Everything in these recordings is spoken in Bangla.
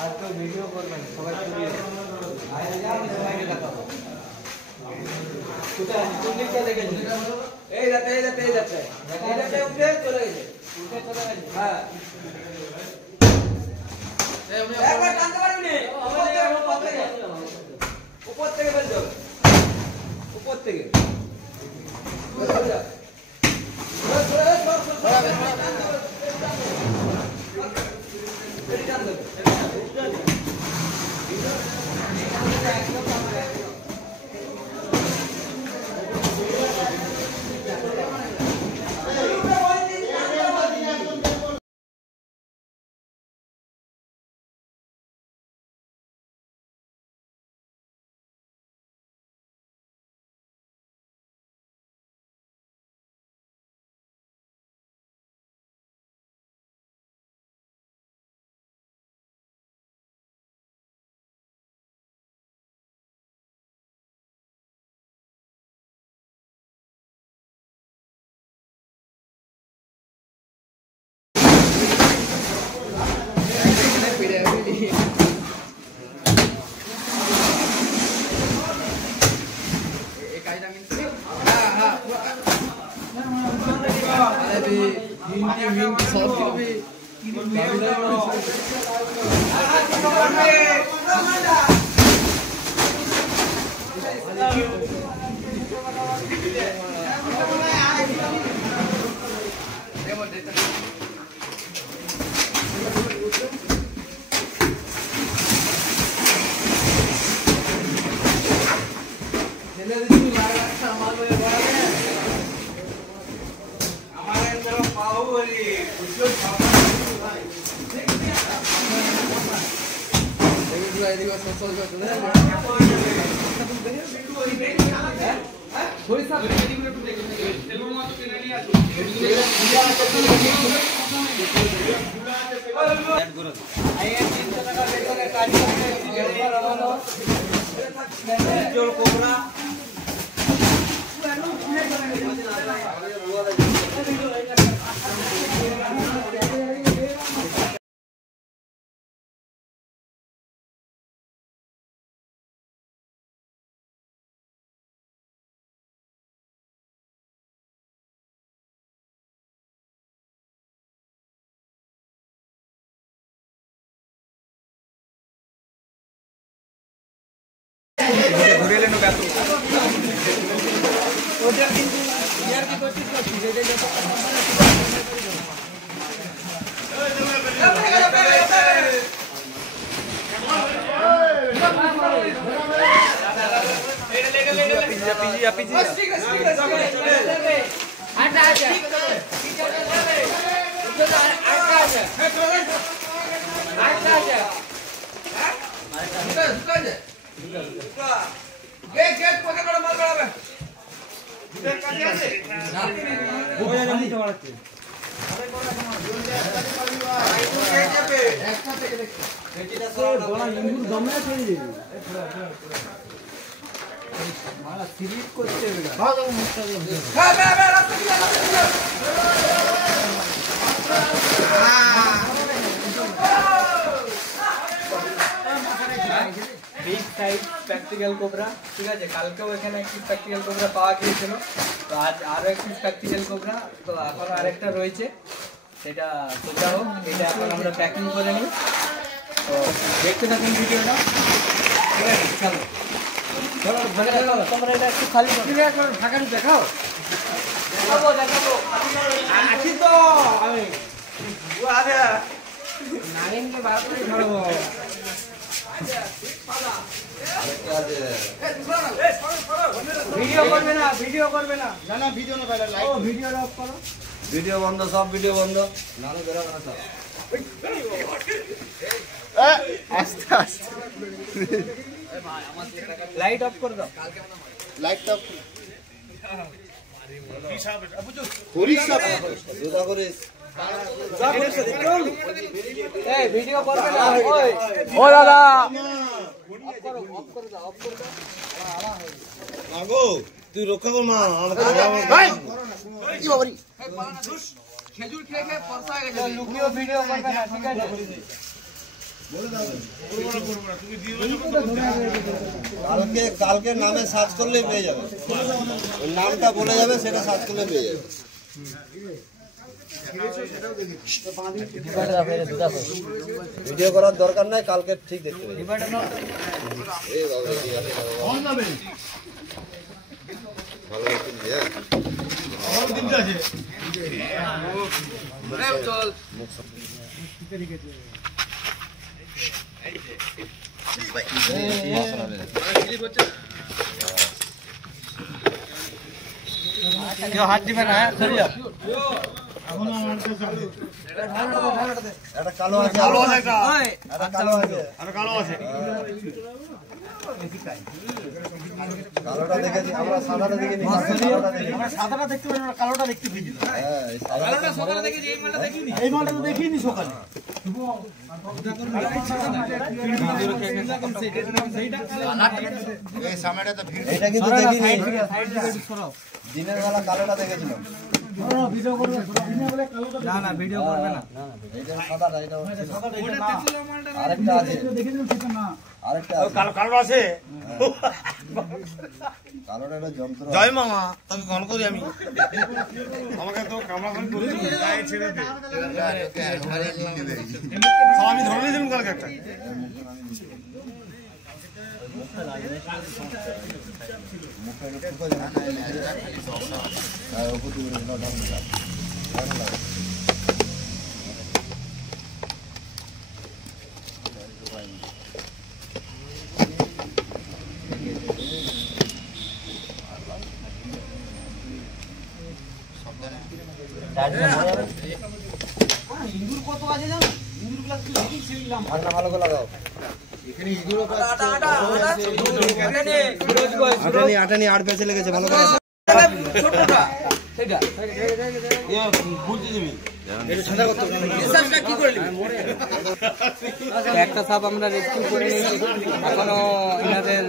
আজকে ভিডিও করবেন সবাই সবাইকে দেখাবো এই যাচ্ছে উঠে চলে গেছে হ্যাঁ একবার টানতে পারবি উপর থেকে ফেলছো উপর থেকে প্র্যাকটিক্যাল কোবরা ঠিক আছে কালকেও এখানে একটি প্র্যাকটিক্যাল কোবরা পাওয়া গিয়েছিল তো আজ আরো একটি প্র্যাকটিক্যাল কোবরা তো এখন আরেকটা রয়েছে সেটা সোজা হোক এটা এখন আমরা প্যাকিং করে নিই তো দেখতে থাকুন ভিডিওটা ঠিক আছে চলো তোমরা এটা একটু খালি ফাঁকা দেখাও দেখাবো আছি তো আমি নারিনকে বার করে ধরবো ভিডিও করবে না না ভিডিও না ভাই লাইভ ভিডিও অফ করো ভিডিও বন্ধ সব ভিডিও বন্ধ নালে বেরা না সব আস্তে আস্তে লাইট অফ করে দাও লাইট অফ করিস না জুতা করিস এই ভিডিও করবে না ওই ও দাদা আগো তুই রক্ষা কর না আমাকে কি বাবারি খেজুর খেয়ে খেয়ে ফর্সা হয়ে গেছে লুকিও ভিডিও করবে না, ঠিক আছে? কালকে নামে সার্চ করলেই পেয়ে যাবে, ওই নামটা বলে যাবে, সেটা সার্চ করলে পেয়ে যাবে। ভিডিও করার দরকার নাই, কালকে ঠিক দেখতে পেয়ে যাবে। ভালো চল কেউ হাত দিবে না, হ্যাঁ? সরে যাও। একটা কালো আছে, একটা কালো আছে, কালোটা দেখেছি আমরা, সাদাটা দেখিনি। সাদাটা দেখতে পারি না, কালোটা দেখতে পেয়েছি। হ্যাঁ, এই সাদাটা সকালে দেখেছি এই মালটা দেখিনি এই মালটা তো দেখিনি সকালে। এটা কিন্তু দেখিনি, দিনের বেলা কালোটা দেখেছিলাম। না না, ভিডিও করবে না। এইটা সাদাটা, এটা হচ্ছে আরেকটা আছে, আরেকটা আছে। কালোটা আছে। কালোটা একটা যন্ত্র। জয় মামা, তোকে কল করি আমি। আমাকে তো কামড়া করে ছেড়ে দে। আমি ধরে নিয়েছিলাম কালকে একটা। ভালো করে লাগাও। আটানি 8 পেছে লেগেছে, ভালো করে। একটা সাপ আমরা রেস্কিউ করে নিয়েছি। এখনো এনাদের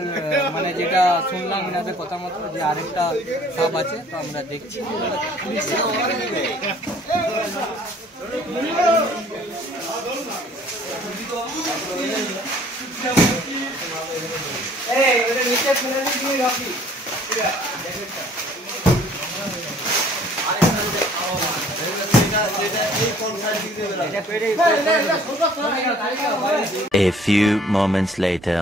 মানে যেটা শুনলাম এনাদের কথা মতো যে আরেকটা সাপ আছে, তো আমরা দেখছি। A few moments later.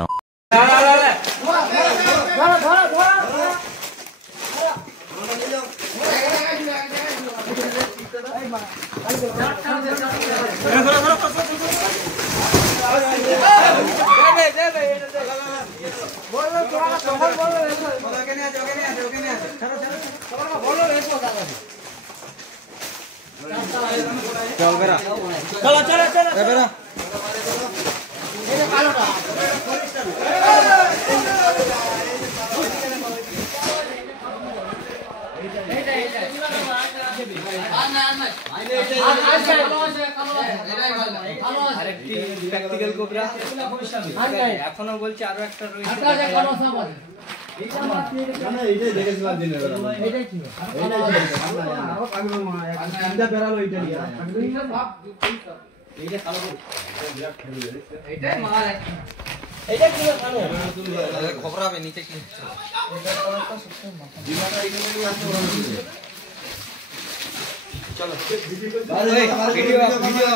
চল বেরা, চলো চলো চলো বেরা। আরেকটি প্র্যাকটিক্যাল কোবরা এখনো বলছে, আরো একটা রয়েছে। এইটাই দেখেছিলাম দিনের বেলা। খবরাবে নিচে কি চলো ভিডিও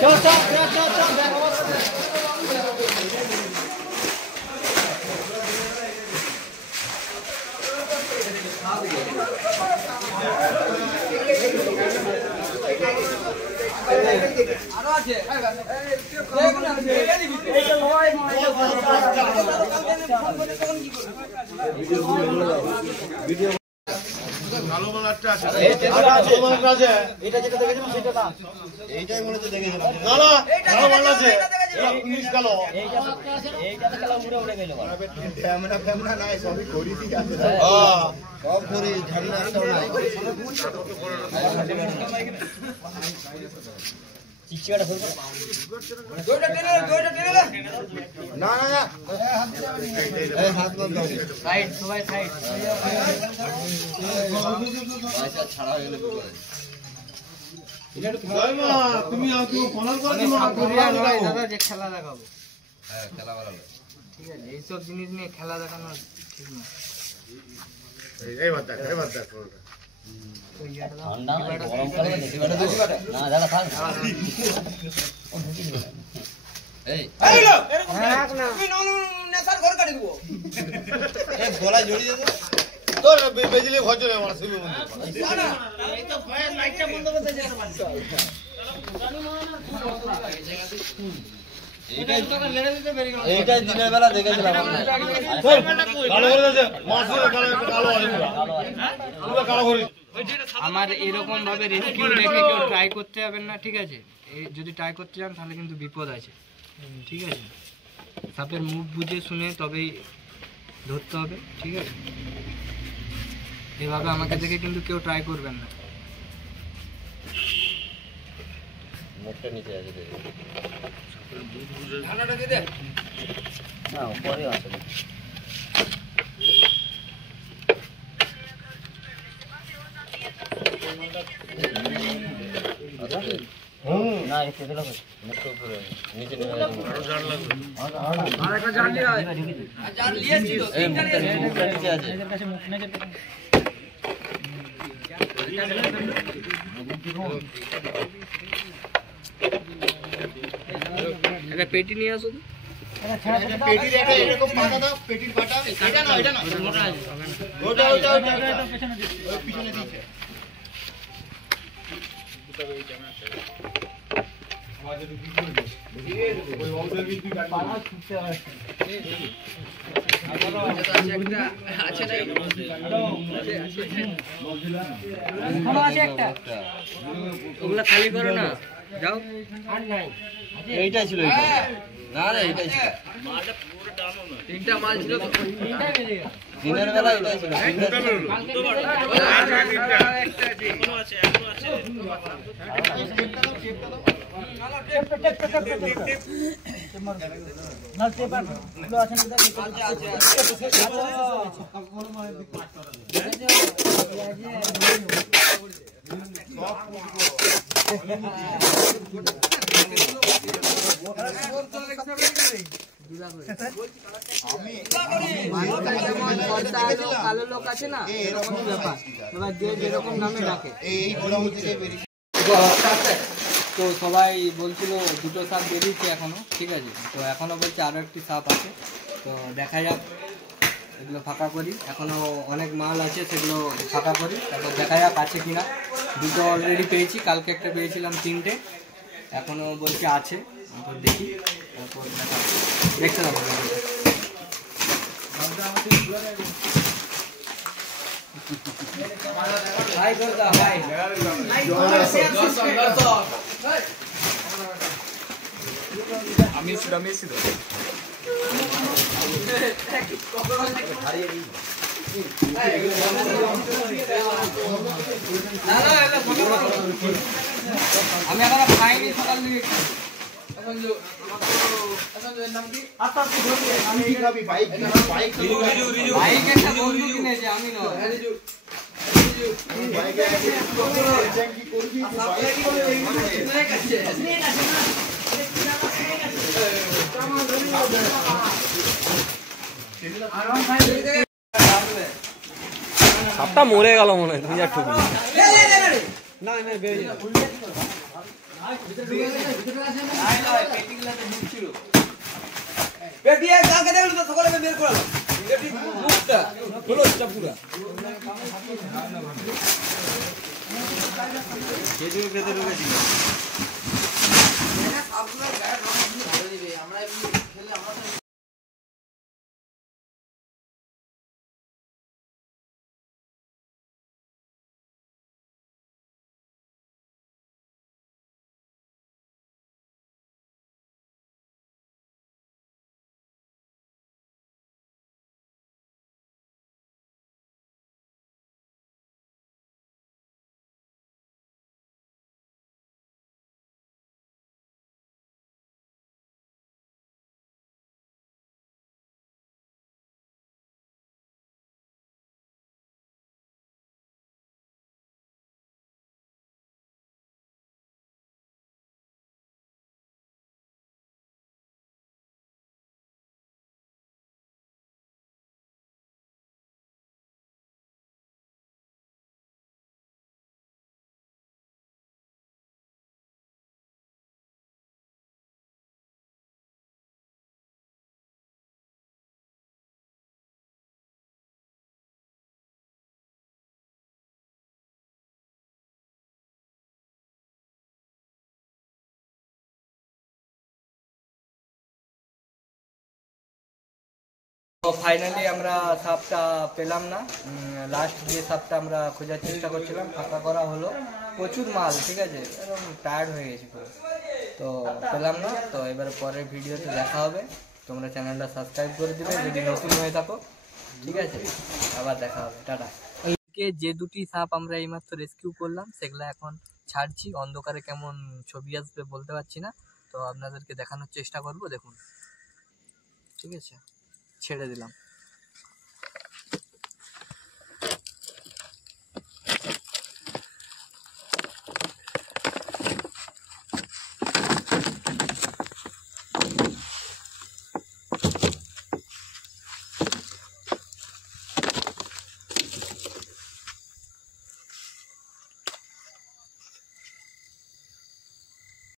চল চল চল চল দেখো। আরো আছে কালো মালারটা আছে। এইটাই মনে হচ্ছে দেখেছিলাম। কালো মাল আছে। পুলিশ কালো। ক্যামেরা নাই, সবই করিছি আছে। সব করি, ঝাড়ি না একটাও নাই। দড়িটা টেনে নে, দড়িটা টেনে নে। না না না এই হাত বন্ধ হবে সাইড সবাই সাইড। পয়সা ছাড়া হয়ে গেলে বিপদ আছে। তুমি ফোনাল করে আমি সাপুরিয়া নয় দাদা যে খেলা দেখাবো। হ্যাঁ খেলা ভালো ঠিক আছে, এইসব জিনিস নিয়ে খেলা দেখানো ঠিক না। এইবার দেখ এই এই লো, তুই নেশার ঘর কাটি দিব। এই গলায় জড়িয়ে দে তোর বেজলি ভয় চলে আমার শিব মন্দির এইটাই দিনের বেলা দেখেছিলাম কালো করে দিয়েছে মাছ কালো কালো আছে পুরো কালো করে আমার এরকম ভাবে রেস্কিউ দেখে কেউ ট্রাই করতে যাবেন না, ঠিক আছে? যদি ট্রাই করতে যান তাহলে কিন্তু বিপদ আছে, ঠিক আছে? সাপের মুখ বুঝে শুনে তবেই ধরতে হবে, ঠিক আছে? এভাবে আমাকে দেখে কিন্তু কেউ ট্রাই করবেন না। মুখটা নিচে আছে দেখে ঠান্ডাটা দিয়ে দে। না উপরে আছে না এসে দিল মুখটা উপরে নিচে নেমে যাবে আর একটা জাল নিয়ে আয়। আর জাল নিয়েছি তো, এই তিনটা নিয়েছি। মুখটা নিচে আছে একটা পেটি নিয়ে আসো তো। পেটির একটা এরকম পাতা দাও পেটির পাটা এটা না ওটা ওই পিছনে দিয়েছে ওগুলা খালি করো না, যাও। এইটাই ছিল এইটা না না এইটাই ছিল তিনটা মাল ছিল তো। দিনের বেলা এটাই ছিল তিনটা ছিল। কালো লোক আছে না, এরকম ব্যাপার। এবার যে যেরকম নামে ডাকে। এই গোডাউন থেকে বেরিয়ে তো সবাই বলছিল দুটো সাপ বেরিয়েছে এখনো, ঠিক আছে? তো এখনো বলছে আরো একটি সাপ আছে, তো দেখা যাক। এগুলো ফাঁকা করি, এখনো অনেক মাল আছে, সেগুলো ফাঁকা করি, তারপর দেখা যাক আছে কিনা। দুটো অলরেডি পেয়েছি, কালকে একটা পেয়েছিলাম, তিনটে এখনো বলছে আছে। তো দেখি, তারপর দেখা দেখতে পাবো। ভাই করতা ভাই আমি এখনো খাইনি, সকাল থেকে বাইক একটা বন্ধু কিনেছে, আমি নয়। সাপটা মরে গেল মনে হয়, তুমি যা ঠুকলি। পেটি এক কালকে দেখলি তো, সকালে আমি বের করালাম। পেটি মুখটা হলো চাপুরা। খেজুর খেতে ঢুকেছিল আপনার গায়ের রং ভালো দিবে, আমরা খেলে আমরা তো ফাইনালি আমরা সাপটা পেলাম না। লাস্ট যে সাপটা আমরা খোঁজার চেষ্টা করছিলাম ফাঁকা করা হলো, প্রচুর মাল, ঠিক আছে, একদম টায়ার্ড হয়ে গেছি পুরো, তো পেলাম না। তো এবার পরের ভিডিওতে দেখা হবে, তোমরা চ্যানেলটা সাবস্ক্রাইব করে দিবে যদি নতুন হয়ে থাকো, ঠিক আছে, আবার দেখা হবে, টাটা। যে দুটি সাপ আমরা এইমাত্র রেস্কিউ করলাম সেগুলো এখন ছাড়ছি, অন্ধকারে কেমন ছবি আসবে বলতে পারছি না, তো আপনাদেরকে দেখানোর চেষ্টা করব, দেখুন, ঠিক আছে, ছেড়ে দিলাম।